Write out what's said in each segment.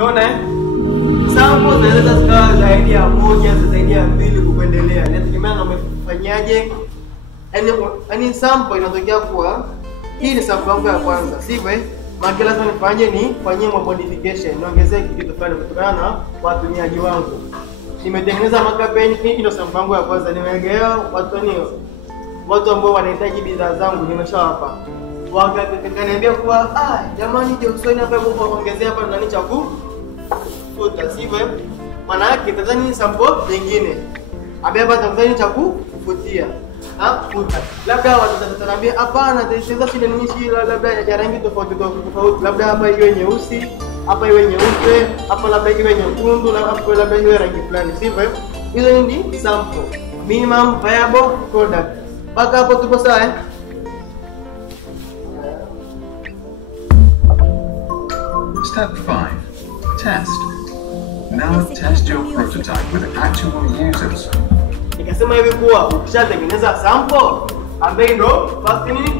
Unaona sample zinaweza zikawa zaidi ya moja, zaidi ya mbili kuendelea. Inategemea na umefanyaje. Yaani sample inatokea kuwa hii ni sample yangu ya kwanza, sivyo? Maana lazima nifanyie modification, niongezee kitu fulani kutokana na watumiaji wangu. Nimetengeneza campaign hii ndio sample yangu ya kwanza, nimewegea watu ambao wanahitaji bidhaa zangu nimeshawapa. Wakaniambia kuwa jamani Johnson hapa hebu kuongezea hapa nani cha kufuta, sivyo? Maana yake tazani sample nyingine. Hapa tazani cha kufutia. Futa. Labda wataniambia hapana, tatizo shida ni hizi, labda ya rangi tofauti. Labda hapa iwe nyeusi, hapa iwe nyeupe, hapa labda iwe nyekundu, labda iwe rangi fulani, sivyo? Hizo ni sample. Minimum viable product. Paka hapo tupo sawa Step 5. Test. Now test your prototype with actual users. Nikasema hivi kuwa ukishatengeneza sample ambayo ndio first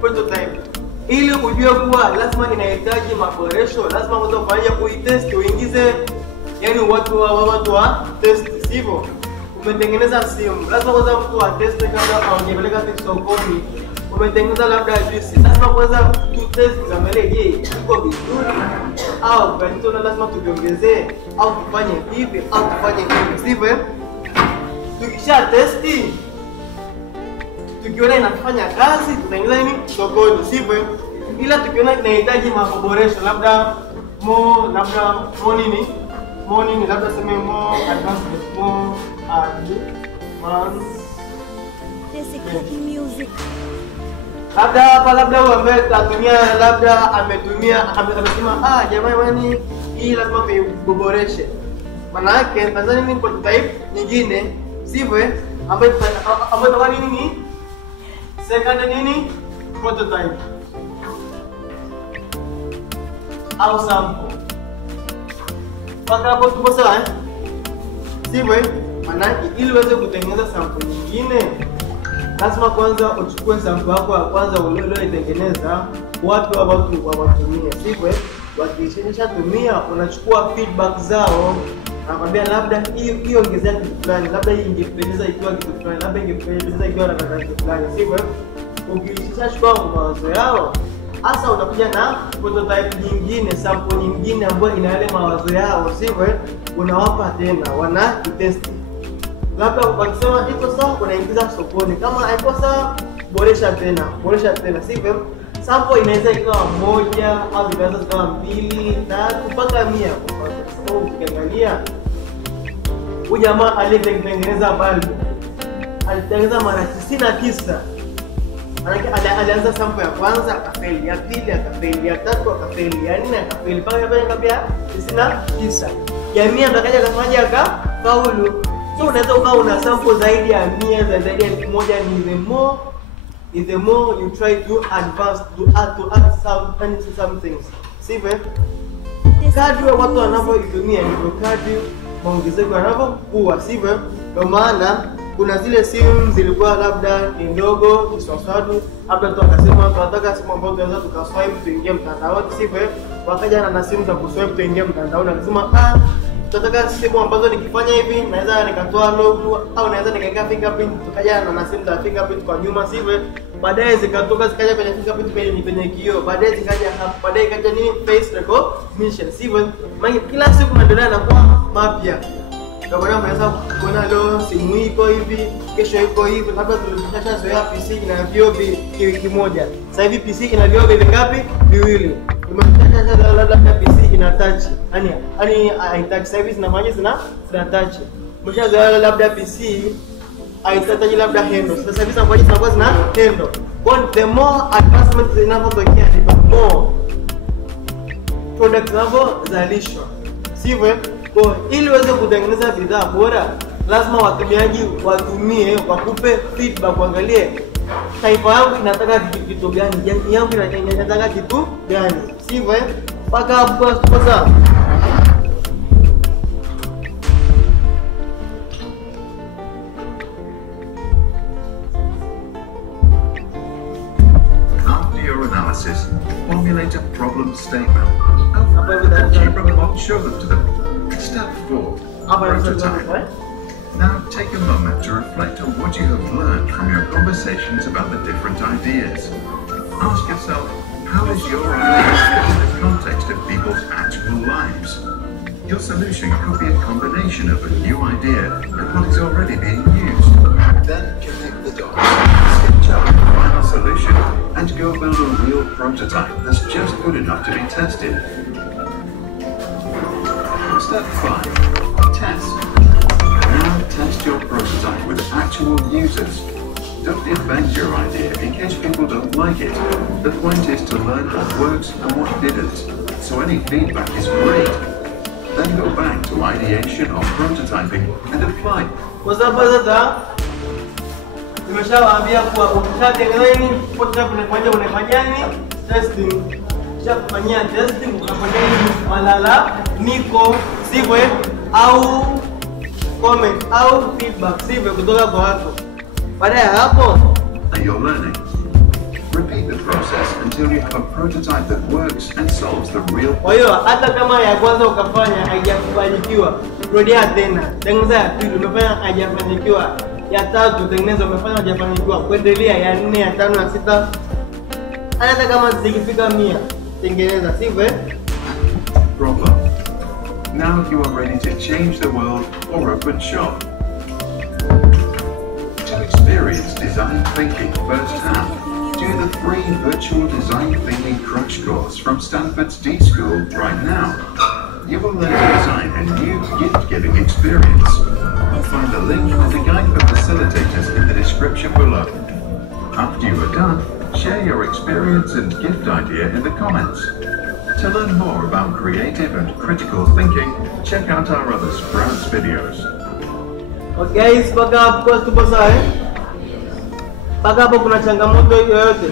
prototype, ili ujue kuwa lazima inahitaji maboresho, lazima uanze kufanya kuitest, uingize yani watu wa test, sivyo? Umetengeneza simu, lazima kwanza mtu wa test kabla aongepeleka sokoni. Umetengeneza labda juice, lazima kwanza tu test kama je iko vizuri au kanito, lazima tujiongezee au tufanye hivi au tufanye hivi, sivyo? Tukisha testi, tukiona inafanya kazi, tunaingiza nini sokoni, sivyo? Ila tukiona inahitaji maboresho, labda nini, labda sema advanced, music. Labda huyu ambaye atumia labda amesema jamani hii lazima kuboreshe. Maana yake Tanzania ni prototype nyingine, sivyo? Ambayo nini second prototype au sample. Paka hapo tupo sawa sivyo? Maana yake ili uweze kutengeneza sample nyingine, lazima kwanza uchukue sample yako ya kwanza ulioitengeneza, watu watumie, sivyo? Wakishatumia unachukua feedback zao, nakwambia labda hiyo ongezea kitu fulani, labda hii ingependeza ikiwa kitu fulani, labda ingependeza ikiwa na kitu fulani, sivyo? Ukishachukua mawazo yao, hasa unakuja na prototype nyingine, sample nyingine ambayo ina yale mawazo yao, sivyo? Unawapa tena, wana test. Labda wakisema iko sawa, unaingiza sokoni. Kama haiko sawa, boresha tena, sivyo? Sample inaweza ikawa moja au inaweza ikawa 2, 3 mpaka 100. Kwa sababu ukiangalia huyu jamaa aliyetengeneza bulb alitengeneza mara 99. Alianza sample ya kwanza akafeli, ya pili akafeli, ya tatu akafeli, ya nne akafeli, mpaka kabla 99. Ya 100 ndakaja akafanya akafaulu. So unaweza ukawa una sample zaidi ya 100, zaidi ya 1000. Ni the more you try to advance, to add some things, sivyo? Kadri watu wanavyoitumia ndivyo kadri maongezeko yanavyokuwa, sivyo? Kwa maana kuna zile simu zilikuwa labda ni ndogo, kiswaswadu, labda tu akasema tunataka simu ambayo tunaweza tukaswipe tuingie mtandaoni, sivyo? Wakaja na simu za kuswipe tuingie mtandaoni, akasema tunataka simu ambazo nikifanya hivi naweza nikatoa logo au naweza nikaweka fingerprint. Tukaja na simu za fingerprint kwa nyuma, sivyo? Baadaye zikatoka zikaja kwenye fingerprint kwenye kioo, baadaye zikaja hapa, baadaye ikaja nini face recognition, sivyo? Maana kila siku maendeleo yanakuwa mapya. Kwa maana unaweza kuona leo simu iko hivi, kesho iko hivi. Labda tulishashazoea PC ina vioo kimoja. Sasa hivi PC ina vioo vingapi? Viwili. Umeshashazoea labda PC ina touch. Yaani haitouch, sasa hivi zinafanya zina touch. Umeshazoea labda PC haitouch labda handle. Sasa hivi zinakuwa zina handle. Kwa the more advancement zinapotokea, the more product zinazozalishwa, sivyo? Kwa ili uweze kutengeneza bidhaa bora, lazima watumiaji watumie, wakupe feedback, kuangalie taifa yangu inataka kitu gani, jamii yangu inataka kitu gani, sivyo? Paka hapo sasa. After your analysis, formulate a problem statement. Algebra box show them to them. Step 4. Hapa Prototype. tunasema Now take a moment to reflect on what you have learned from your conversations about the different ideas. Ask yourself, how does your idea fit in the context of people's actual lives? Your solution could be a combination of a new idea and what is already being used. Then connect the dots, sketch out the final solution, and go build a real prototype that's just good enough to be tested. Step 5. Test. Now test your prototype with actual users. Don't invent your idea in case people don't like it. The point is to learn what works and what didn't, so any feedback is great. Then go back to ideation or prototyping and apply. kwa sababu sasa nimeshawaambia kuwa ukishatengeneza nini prototype unafanya nini testing. Kisha kufanyia testing unafanya nini malalamiko sivyo au comment au feedback sivyo kutoka kwa watu. Baada ya hapo You're learning. Repeat the process until you have a prototype that works and solves the real. kwa hiyo hata kama ya kwanza ukafanya haijafanikiwa, rudia tena. Tengeneza ya pili umefanya haijafanikiwa, ya tatu tengeneza umefanya haijafanikiwa, kuendelea ya 4, ya 5, ya 6. Hata kama zikifika 100 tengeneza sivyo? Problem. Now you are ready to change the world or open shop. To experience design thinking firsthand, do the free virtual design thinking crash course from Stanford's D-School right now. You will learn to design a new gift-giving experience. Find the link and a guide for facilitators in the description below. After you are done, share your experience and gift idea in the comments. To learn more about creative and critical thinking, check out our other Sprouts videos. Okay, mpaka hapo tupo sawa. Mpaka hapo kuna changamoto yoyote?